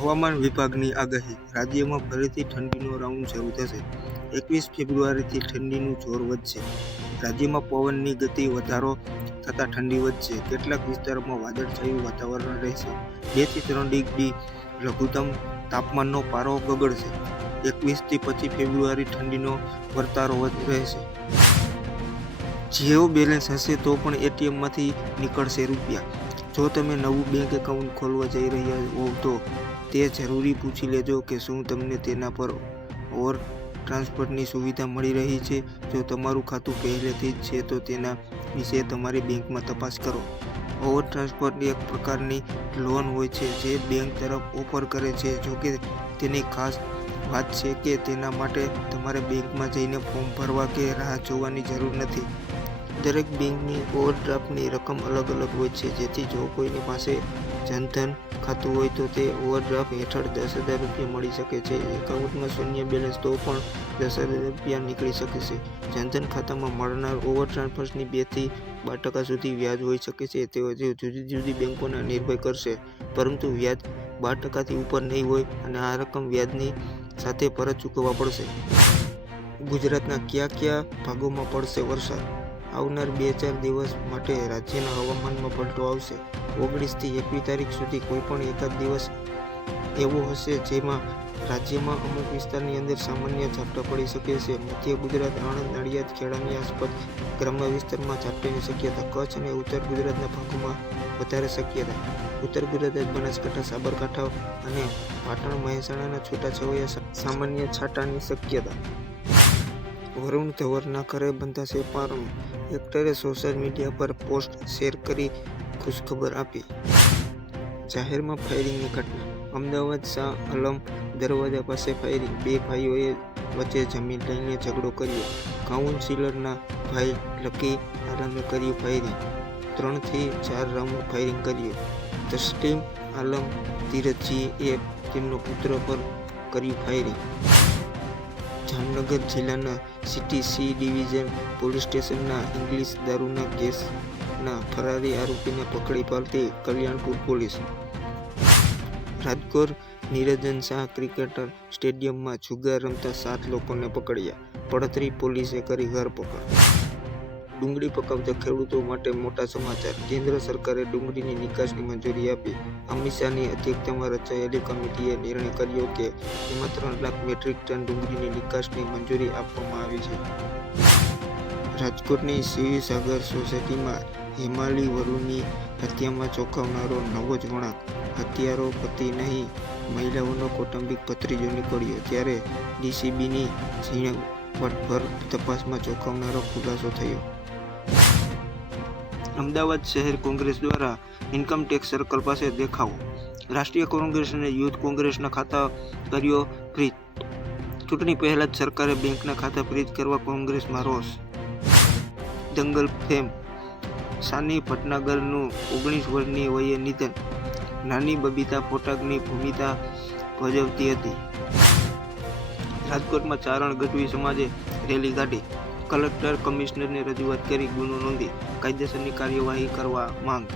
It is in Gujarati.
હવામાન વિભાગની આગાહી. રાજ્યમાં ફરીથી ઠંડીનો રાઉન્ડ શરૂ થશે. એકવીસ ફેબ્રુઆરીથી ઠંડીનું જોર વધશે. રાજ્યમાં પવનની ગતિ વધારો થતાં ઠંડી વધશે. કેટલાક વિસ્તારોમાં વાદળછાયું વાતાવરણ રહેશે. બેથી ત્રણ ડિગ્રી લઘુત્તમ તાપમાનનો પારો ગગડશે એકવીસથી પચીસ ફેબ્રુઆરી ઠંડીનો વર્તારો વધ રહેશે. જેવો બેલેન્સ હશે તો પણ એટીએમમાંથી નીકળશે રૂપિયા. જો તમે નવું બેંક એકાઉન્ટ ખોલવા જઈ રહ્યા હોવ તો તે જરૂરી પૂછી લેજો કે શું તમને તેના પર ઓવર ટ્રાન્સફરની સુવિધા મળી રહી છે. જો તમારું ખાતું પહેલેથી જ છે, તો તેના વિશે તમારી બેંકમાં તપાસ કરો. ઓવર ટ્રાન્સફર એક પ્રકારની લોન હોય છે, જે બેંક તરફ ઓફર કરે છે. જોકે તેની ખાસ વાત છે કે તેના માટે તમારે બેંકમાં જઈને ફોર્મ ભરવા કે રાહ જોવાની જરૂર નથી. દરેક બેંકની ઓવરડ્રાફ્ટની રકમ અલગ અલગ હોય છે. જેથી જો કોઈની પાસે જનધન ખાતું હોય તો તે ઓવરડ્રાફ્ટ હેઠળ દસ હજાર રૂપિયા મળી શકે છે. એકાઉન્ટમાં શૂન્ય બેલેન્સ તો પણ દસ હજાર રૂપિયા નીકળી શકે છે. જનધન ખાતામાં મળનાર ઓવર ટ્રાન્સફર્સની બેથી બાર ટકા સુધી વ્યાજ હોઈ શકે છે. તેઓ જુદી જુદી બેંકોના નિર્ભય કરશે. પરંતુ વ્યાજ બાર ટકાથી ઉપર નહીં હોય અને આ રકમ વ્યાજની સાથે પરત ચૂકવવા પડશે. ગુજરાતના કયા કયા ભાગોમાં પડશે વરસાદ? આવનાર બે ચાર દિવસ માટે રાજ્યના હવામાનમાં પલટો આવશે. ઓગણીસથી એકવીસ તારીખ સુધી કોઈપણ એકાદ દિવસ એવો હશે જેમાં રાજ્યમાં અમુક વિસ્તારની અંદર સામાન્ય ઝાપટા પડી શકે છે. મધ્ય ગુજરાત, આણંદ, નડિયાદ, ખેડાની આસપાસ ગ્રામ્ય વિસ્તારમાં ઝાપટાની શક્યતા કચ્છ અને ઉત્તર ગુજરાતના ભાગોમાં વધારે શક્યતા. ઉત્તર ગુજરાત, બનાસકાંઠા, સાબરકાંઠા અને પાટણ, મહેસાણાના છૂટાછવાયા સામાન્ય છાંટાની શક્યતા. વરુણ ધવરના ઘરે બંધાશે પારણ. એક્ટરે સોશિયલ મીડિયા પર પોસ્ટ શેર કરી ખુશખબર આપી. જાહેરમાં ફાયરિંગની ઘટના. અમદાવાદ શાહ આલમ દરવાજા પાસે ફાયરિંગ. બે ભાઈઓએ વચ્ચે જમીન લઈને ઝઘડો કર્યો. કાઉન્સિલરના ભાઈ લકી આલમે કર્યું ફાયરિંગ. ત્રણથી ચાર રાઉન્ડ ફાયરિંગ કર્યું. તસ્લીમ આલમ ધીરજજીએ તેમનો પુત્ર પર કર્યું ફાયરિંગ. જામનગર જિલ્લાના સિટી સી ડિવિઝન પોલીસ સ્ટેશનના ઇંગ્લિશ દારૂના કેસના ફરારી આરોપીને પકડી પાડતી કલ્યાણપુર પોલીસ. રાજકોટ નિરંજન શાહ ક્રિકેટર સ્ટેડિયમમાં જુગાર રમતા સાત લોકોને પકડ્યા. પડતરી પોલીસે કરી ધરપકડ. ડુંગળી પકાવતા ખેડૂતો માટે મોટા સમાચાર. કેન્દ્ર સરકારે ડુંગળીની નિકાસની મંજૂરી આપી. અમિત શાહની અધ્યક્ષતામાં રચાયેલી કમિટીએ નિર્ણય કર્યો કે તેમાં ત્રણ લાખ મેટ્રિક ટન ડુંગળીની નિકાસની મંજૂરી આપવામાં આવી છે. રાજકોટની શિવસાગર સોસાયટીમાં હિમાલી વરુની હત્યામાં ચોંકાવનારો નવો જ વળાંક. હત્યારો પતિ નહીં, મહિલાઓનો કૌટુંબિક ભત્રીજો નીકળ્યો, ત્યારે ડીસીબીની ઝીણવટભર તપાસમાં ચોંકાવનારો ખુલાસો થયો. અમદાવાદ શહેર કોંગ્રેસ દ્વારા ઇન્કમ ટેક્સ સર્કલ પાસે દેખાવો. રાષ્ટ્રીય કોંગ્રેસ અને યુથ કોંગ્રેસના ખાતા કર્યો ફ્રીજ ચૂંટણી પહેલા જ સરકારે બેંકના ખાતા ફ્રીજ કરવા કોંગ્રેસમાં રોષ. દંગલ ફેમ. સાની ભટનાગરનું ઓગણીસ વર્ષની વયે નિધન. નાની બબીતા ફોટાકની ભૂમિકા ભજવતી હતી. રાજકોટમાં ચારણ ગઢવી સમાજે રેલી કાઢી. કલેક્ટર કમિશનરને રજૂઆત કરી ગુનો નોંધી કાયદેસરની કાર્યવાહી કરવા માંગ.